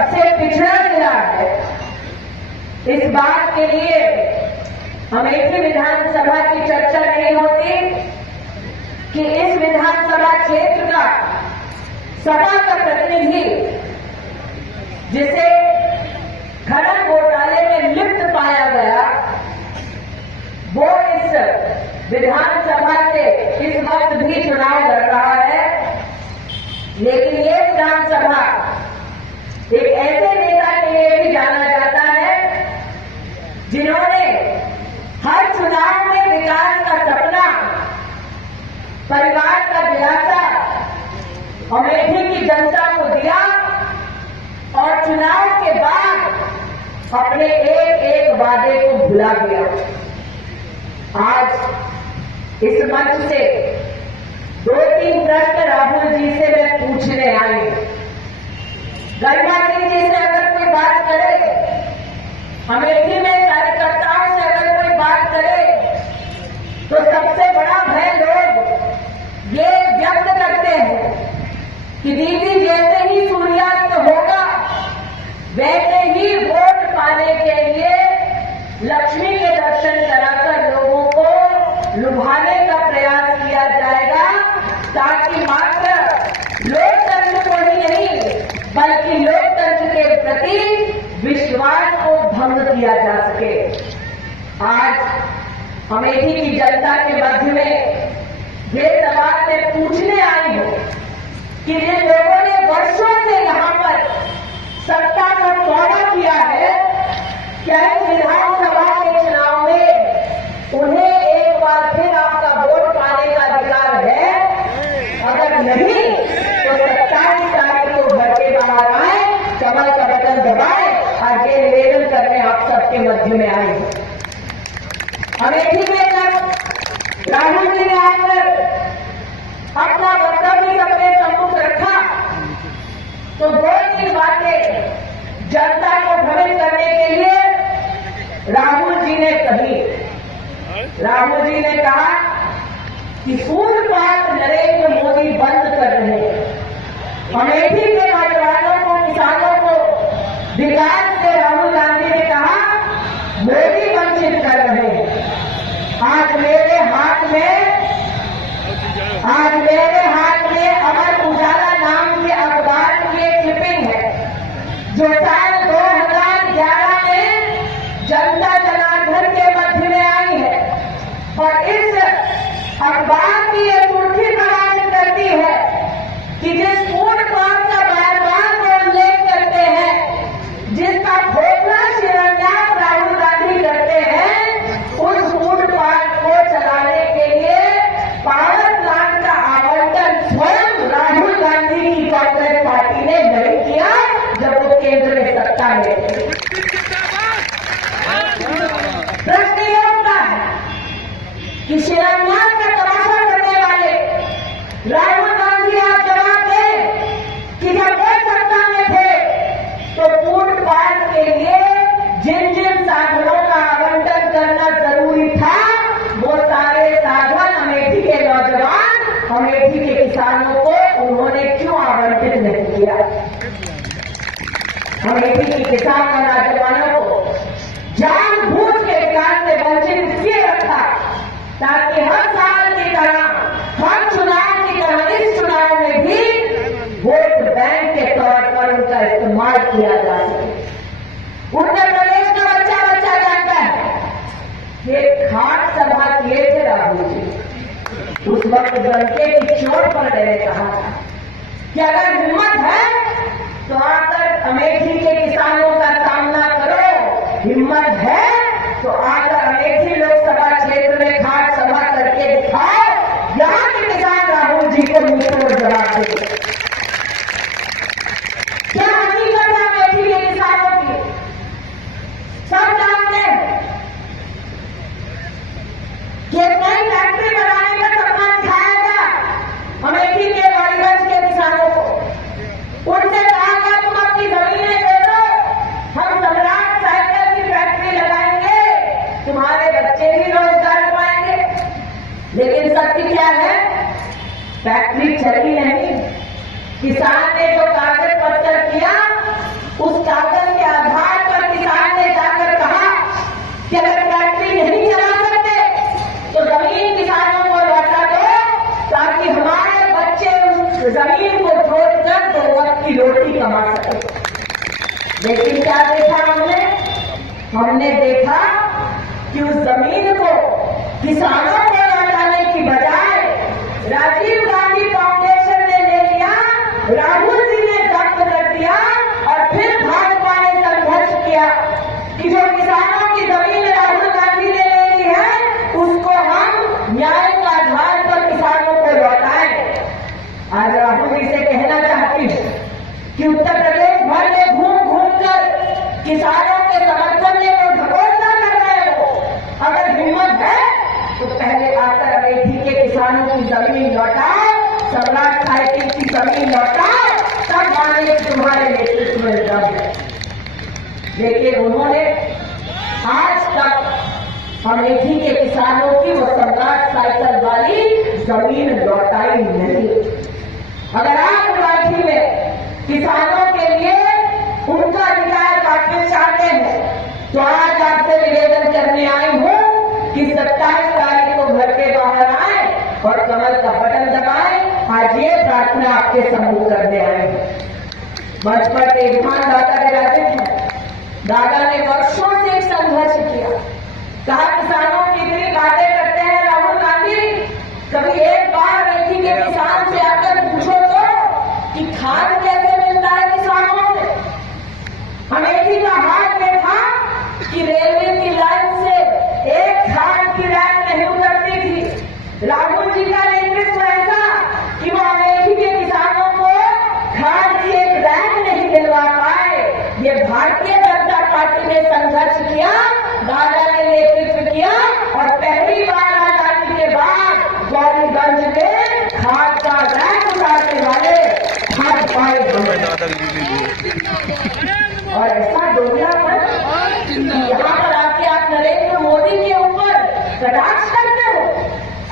सबसे पिछड़ा जिला है, इस बात के लिए अमेठी विधानसभा की चर्चा नहीं होती कि इस विधानसभा क्षेत्र का सपा का प्रतिनिधि जिसे खनन घोटाले में लिप्त पाया गया, वो इस विधानसभा से इस वक्त भी चुनाव लड़ रहा है। लेकिन ये विधानसभा एक ऐसे नेता के लिए भी जाना जाता है जिन्होंने हर चुनाव में विकास का सपना, परिवार का दिलासा अमेठी की जनता को दिया और चुनाव के बाद अपने एक एक वादे को भुला दिया। आज इस मंच से 2-3 प्रश्न राहुल जी से मैं पूछने आई। गरिमा सिंह जी से अगर कोई बात करे, अमेठी में कार्यकर्ताओं से अगर कोई बात करे, तो सबसे बड़ा भय लोग ये व्यक्त करते हैं कि दीदी जैसे ही सूर्यास्त होगा वैसे ही वोट पाने के लिए लक्ष्मी के दर्शन कराकर लोगों को लुभाने का प्रयास किया जाएगा, ताकि मात्र लोकतंत्र को ही नहीं बल्कि लोकतंत्र के प्रति विश्वास को भंग किया जा सके। आज अमेठी की जनता के मध्य में ये सवाल मैं पूछने आई हूं कि जिन लोगों ने वर्षों से यहां पर सत्ता का सौदा किया है, क्या इस विधानसभा के चुनाव में उन्हें एक बार फिर आपका वोट पाने का अधिकार है? अगर नहीं तो 27 तारीख को घर के बाहर आए, कमल का बटन दबाए और ये निवेदन करने आप सबके मध्य में आए। अमेठी में जब राहुल जी ने आकर अपना वक्तव्य सबके सम्मुख रखा तो 2-3 बातें जनता को भ्रमित करने के लिए राहुल जी ने कही। राहुल जी ने कहा कि फूड पार्क नरेंद्र मोदी बंद कर रहे हैं। अमेठी के नौजवानों को, किसानों को विकास से राहुल गांधी ने कहा मोदी वंचित कर रहे हैं। आज मेरे हाथ में अमर उजाला नाम के अखबार की एक क्लिपिंग है जो साल 2011 में जनता जनार्दन के मध्य में आई है और इस अखबार की एक सुर्खी प्रकाशित करती है कि जिस फूड पार्क का बार-बार वो उल्लेख करते हैं, जिसका घोषणा शिलान्यास राहुल गांधी करते हैं, उस फूड पार्क को चलाने के लिए पावर प्लांट का आवंटन स्वयं राहुल गांधी की कांग्रेस पार्टी ने नहीं किया जब वो केंद्र में सत्ता में। प्रश्न ये उठता है कि शिलान्यास का तमाशा करने वाले राहुल गांधी आप जवाब दें कि जब वो सत्ता में थे तो फूड पार्क के लिए जिन जिन साधनों का आवंटन करना जरूरी था, वो सारे साधन अमेठी के नौजवान, अमेठी के किसानों को उन्होंने क्यों आवंटित नहीं किया? अमेठी के किसान और नौजवानों को जानबूझ के विकास से वंचित इसलिए रखा ताकि हर साल की तरह, हर चुनाव की तरह इस चुनाव में भी वोट बैंक के तौर पर उनका इस्तेमाल किया जा सके। उत्तर प्रदेश का बच्चा जानता है ये खाट सभा किए थे राहुल जी। उस वक्त डंके की चोट पर मैंने कहा था कि अगर हिम्मत है तो आकर अमेठी के किसानों का सामना करो, हिम्मत है तो आकर अमेठी लोकसभा क्षेत्र में खाट सभा करके दिखाओ, यहाँ के किसान राहुल जी को मुंहतोड़ जवाब देंगे। क्या हकीकत है अमेठी के किसानों की? सब जानते हैं कि नई फैक्ट्री बनाने का सपना दिखाया गया अमेठी के वारीगंज के किसानों को। उनसे कहा गया तुम अपनी जमीनें दे दो, हम सम्राट साइकिल की फैक्ट्री लगाएंगे, तुम्हारे बच्चे भी रोजगार पाएंगे। लेकिन सत्य क्या है? फैक्ट्री चली नहीं। किसान ने जो कागज पत्तर किया उस कागज के आधार पर किसान ने जाकर कहा कि अगर फैक्ट्री नहीं चला सकते तो जमीन किसानों को लौटा दो, ताकि हमारे बच्चे उस जमीन को जोतकर 2 वक्त की रोटी कमा सके। लेकिन क्या देखा हमने देखा कि उस जमीन को किसानों को लौटाने की बजाय राजीव गांधी फाउंडेशन ने ले लिया, राहुल जी ने जब्त कर दिया और फिर भाजपा ने संघर्ष किया कि जो किसानों की जमीन राहुल गांधी ने ले ली है उसको हम न्याय के आधार पर किसानों को लौटाएं। आज राहुल जी से कहना चाहती हूँ कि उत्तर प्रदेश भर में घूम घूम कर किसानों के समर्थन में वो ढकोसला कर रहे हो। अगर हिम्मत है तो पहले आकर अमेठी के किसानों की जमीन लौटाओ, सम्राट साइकिल की जमीन लौटाओ, तब माने तुम्हारे नेतृत्व में दम है। लेकिन उन्होंने आज तक अमेठी के किसानों की वो सम्राट साइकिल वाली जमीन लौटाई नहीं। अगर आप अमेठी में किसानों के लिए उनका अधिकार काटना चाहते हैं तो आज आपसे निवेदन करने आई हूं कि 27 तारीख को घर के बाहर आए और कमल का बटन दबाए। आज ये प्रार्थना आपके समूह करने आए हैं। मंच पर तेजमान दादा विराजित हैं। दादा ने वर्षों से एक संघर्ष किया, कहा किसानों की इतनी बातें करते हैं राहुल गांधी, कभी एक बार अमेठी के किसान से आकर पूछो तो कि खाद कैसे मिलता है किसानों से। अमेठी का हाल में था कि रेलवे की लाइन से एक खाद की लाइन नहीं उतरती थी। राहुल जी का नेतृत्व ऐसा कि वो अमेठी के किसानों को खाद की एक रैक नहीं दिलवा पाए। ये भारतीय जनता पार्टी ने संघर्ष किया, दादा ने नेतृत्व किया और पहली बार आजादी के बाद गौरीगंज में खाद का रैक उतारने वाले खाद पाए और ऐसा दोगलापन यहाँ पर आके आप नरेंद्र मोदी के ऊपर कटाक्ष करते हो।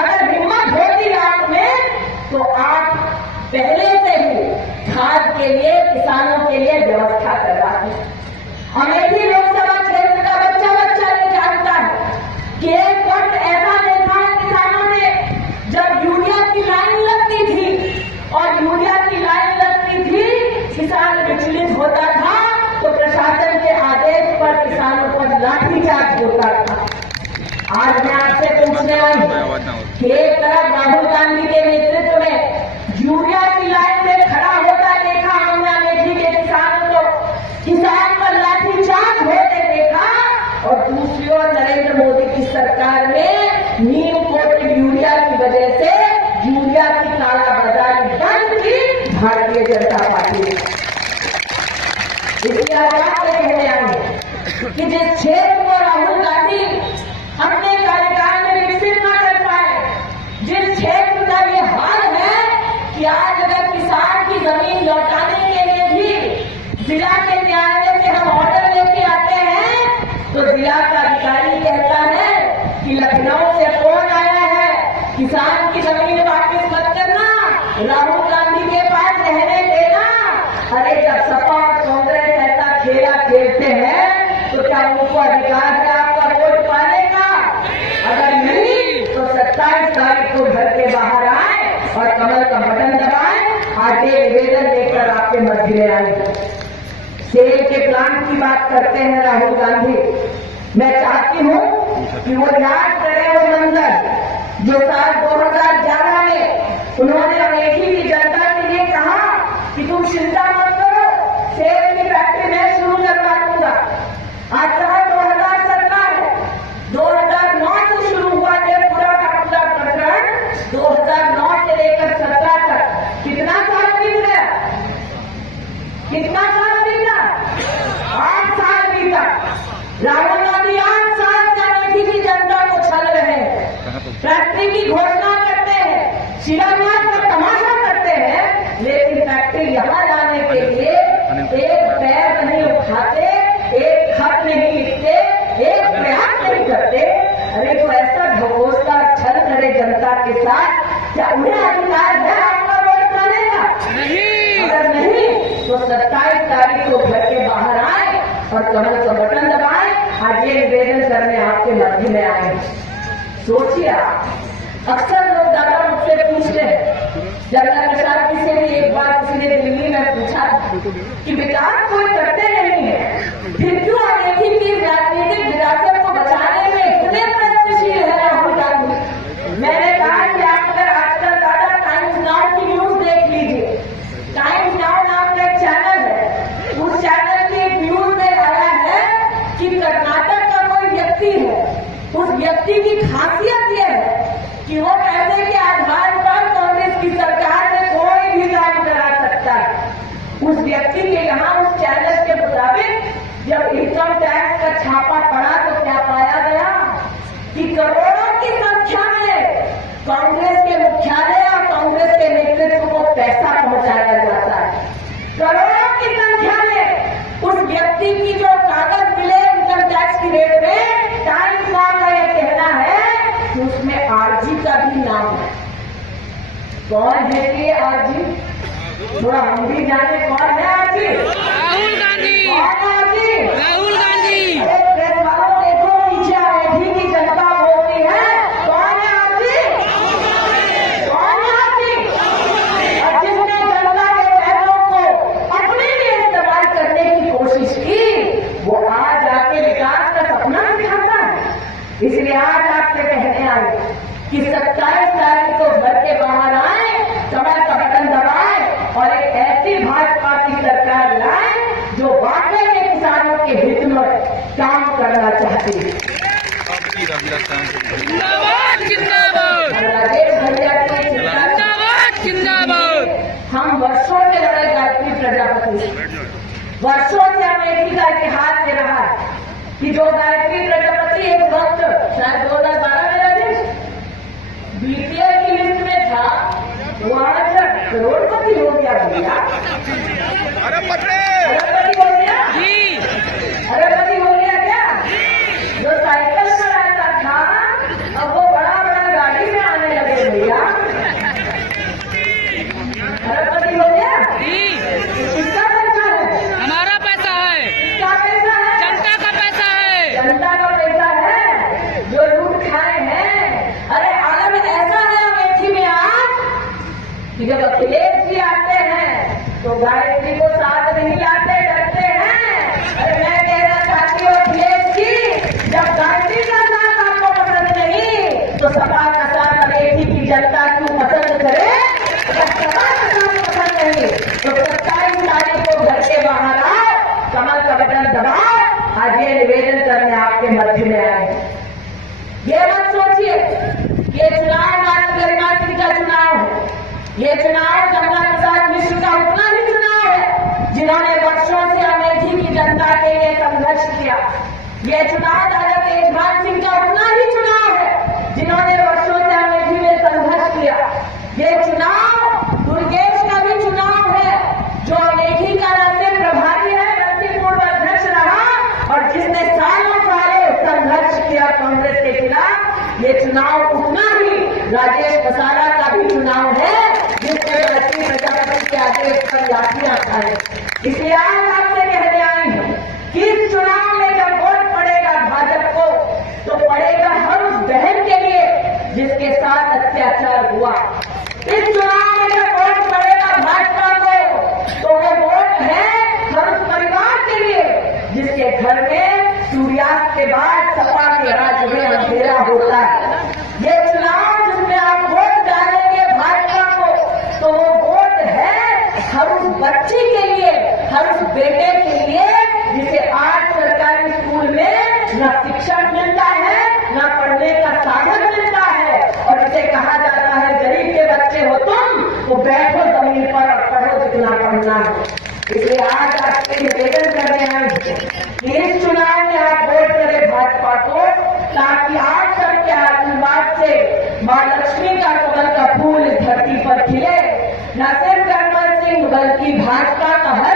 अगर हिम्मत होती आप में तो आप पहले से ही खाद के लिए किसानों के लिए व्यवस्था करवाते। अमेठी लोकसभा क्षेत्र का बच्चा नहीं जानता है कि एक वक्त ऐसा देखा है किसानों ने जब यूरिया की लाइन लगती थी और यूरिया की लाइन लगती थी किसान विचलित होता था तो प्रशासन के आदेश पर किसानों पर लाठीचार्ज होता था। आज मैं आपसे पूछने आई हूं कि एक तरफ राहुल गांधी के नेतृत्व में यूरिया की लाइन में खड़ा होता देखा हमने अमेठी के किसानों को, किसान पर लाठीचार्ज होते देखा, और दूसरी ओर नरेंद्र मोदी की सरकार ने नीम कोटेड यूरिया की वजह से यूरिया की कालाबाजारी बंद की भारतीय जनता पार्टी ने। इसलिए आज आपसे कहने आए कि जिस क्षेत्र को राहुल गांधी अपने कार्यकाल में विकसित न कर पाए, जिस क्षेत्र का ये हाल है कि आज अगर किसान की जमीन लौटाने के लिए भी जिला के न्यायालय से हम ऑर्डर लेके आते हैं तो जिला का अधिकारी कहता है कि लखनऊ से फोन आया है किसान की जमीन वापस मत करना, राहुल गांधी के पास रहने देना। अरे जब सपा और कांग्रेस ऐसा खेला खेलते हैं तो क्या उनको अधिकार है आपका वोट पाने का? अगर नहीं तो 27 तारीख को घर के बाहर आए और कमल का बटन दबाए। आज ये निवेदन लेकर आपके मध्य में आए। सेल के प्लांट की बात करते हैं राहुल गांधी। मैं चाहती हूं कि वो याद करें वो मंजर जो साल 2011 में उन्होंने अमेठी की जनता के लिए कहा कि तुम चिंता मत करो, सेल की फैक्ट्री मैं शुरू करवा दूंगा। आज साल 2017 है, 2009 से शुरू हुआ ये पूरा का पूरा प्रकरण 2009 से लेकर 17 तक कितना साल बीत गया? कितना साल बीता? 8 साल बीता। राहुल गांधी 8 साल से अमेठी की जनता को छल रहे हैं, फैक्ट्री की घोषणा करते हैं, शिलान्यास पर तमाशा करते हैं, लेकिन फैक्ट्री यहां लाने के लिए एक पैर नहीं उठाते, एक खत नहीं लिखते, एक प्रयास नहीं करते। अरे तो ऐसा ढकोसला छल करे जनता के साथ, क्या उन्हें अधिकार है आपका वोट करने का? अगर नहीं तो 27 तारीख को घर के बाहर करने आपके मध्य में आए हैं। सोचिए आप, अक्सर लोग दादा मुझसे पूछते हैं, जनता प्रसाद जी से भी एक बार किसी ने दिल्ली में पूछा कि विकास कोई करते नहीं है, फिर क्यों अमेठी की राजनीतिक विरासत को बचाने में इतने प्रयत्नशील है राहुल गांधी। मैंने कहा कि आप अगर आजकल दादा टाइम्स नाउ की न्यूज देख लीजिए, टाइम्स नाउ नाम का एक चैनल है, उस चैनल की एक न्यूज में आया है कि कर्नाटक का कोई व्यक्ति है, उस व्यक्ति की खासियत यह है कि वो पैसे के आधार पर कांग्रेस की सरकार में कोई भी काम करा सकता है। उस व्यक्ति के यहाँ उस चैनल के मुताबिक जब इनकम टैक्स का छापा पड़ा तो क्या पाया गया कि करोड़ों की संख्या में कांग्रेस के मुख्यालय और कांग्रेस के नेतृत्व को पैसा पहुंचाया जाता है। करोड़ों की संख्या में उस व्यक्ति की जो कागज मिले इनकम टैक्स की रेट में, टाइम्स नाउ का यह कहना है कि उसमें आरजी का भी नाम है। कौन है ये आरजी? थोड़ा हम भी जाने कौन है आरजी? राहुल गांधी। कौन है आरजी? राहुल गांधी। प्रेस वालों देखो नीचे अमेठी की जनता बोलती है, कौन है आरजी? कौन है आरजी? और जिसने जनता के पैसों को अपने लिए इस्तेमाल करने की कोशिश की, वो आज आके विकास का सपना दिखाता है। इसलिए आज आपसे कहने आए कि 27 तारीख को घर के बाहर आए, कमर का बटन दबाए और एक ऐसी भाजपा की सरकार लाए जो वाकई में किसानों के हित में काम करना चाहती है। जिंदाबाद जिंदाबाद राजेश भैया की जिंदाबाद जिंदाबाद। हम वर्षों से लड़े गायत्री प्रजापति, वर्षों से अमेठी का इतिहास दे रहा है कि जो गायत्री प्रजापति एक वक्त शायद 2012 में राजेश बीपीएल की लिस्ट में था, वो आज करोड़पति हो गया भैया। अरबपति हो गया जी। अरबपति हो गया क्या? जो साइकिल पर आता था अब वो बड़ा बड़ा गाड़ी में आने लगे भैया। अरबपति हो गया। जी। किसका पैसा है? हमारा पैसा है, किसका पैसा है? जनता का पैसा है। जनता का पैसा है जो लूट खाए हैं। अरे आलम ऐसा है अमेठी में आज कि जब अखिलेश जी आते हैं तो गायत्री को साथ नहीं लाते, डरते हैं। अरे मैं कहना चाहती हूँ अखिलेश जी, जब गायत्री का साथ आपको पसंद नहीं तो सपा का साथ अमेठी की जनता क्यों पसंद करे? अगर सपा का साथ पसंद नहीं तो 27 तारीख को घर के बाहर आओ, कमल का बटन दबाओ। आज ये निवेदन करने आपके मध्य में आए। ये मत सोचिए ये चुनाव मात्र गरिमा सिंह का चुनाव है, ये चुनाव जनता प्रसाद मिश्र का उतना ही चुनाव है जिन्होंने वर्षों से अमेठी की जनता के लिए संघर्ष किया। ये चुनाव दादा तेजपाल सिंह का उतना ही चुनाव है जिन्होंने वर्षों से अमेठी में संघर्ष किया। ये चुनाव दुर्गेश का भी चुनाव है जो अमेठी का न सिर्फ प्रभारी है बल्कि पूर्व अध्यक्ष रहा और जिसने सालों सालों संघर्ष किया कांग्रेस के खिलाफ। ये चुनाव उतना ही राजेश मसाला का भी चुनाव है जिसने गायत्री प्रजापति के आदेश पर लाठियां खाए। इसलिए आज आपसे कहने आए हैं कि इस चुनाव में जब वोट पड़ेगा भाजपा को तो पड़ेगा हर उस बहन के लिए जिसके साथ अत्याचार हुआ। इस चुनाव में जब वोट पड़ेगा भाजपा को तो वो वोट है हर उस परिवार के लिए जिसके घर में सूर्यास्त के बाद सपा के राज में अंधेरा होता है। ये चुनाव जिसमें आप वोट डालेंगे भाजपा को तो वो वोट है हर उस बच्ची के लिए, हर उस बेटे के लिए जिसे आज सरकारी स्कूल में न शिक्षा मिलता है न पढ़ने का साधन मिलता है और इसे कहा जाता है गरीब के बच्चे हो तुम तो बैठो जमीन पर और पढ़ो जितना पढ़ना है। इसलिए आज आपसे निवेदन करने आए कि इस चुनाव में आप वोट करें भाजपा को ताकि आज तक के आशीर्वाद से मां लक्ष्मी का कमल का फूल इस धरती पर खिले। न सिर्फ गणपत सिंह बल्कि भाजपा का हर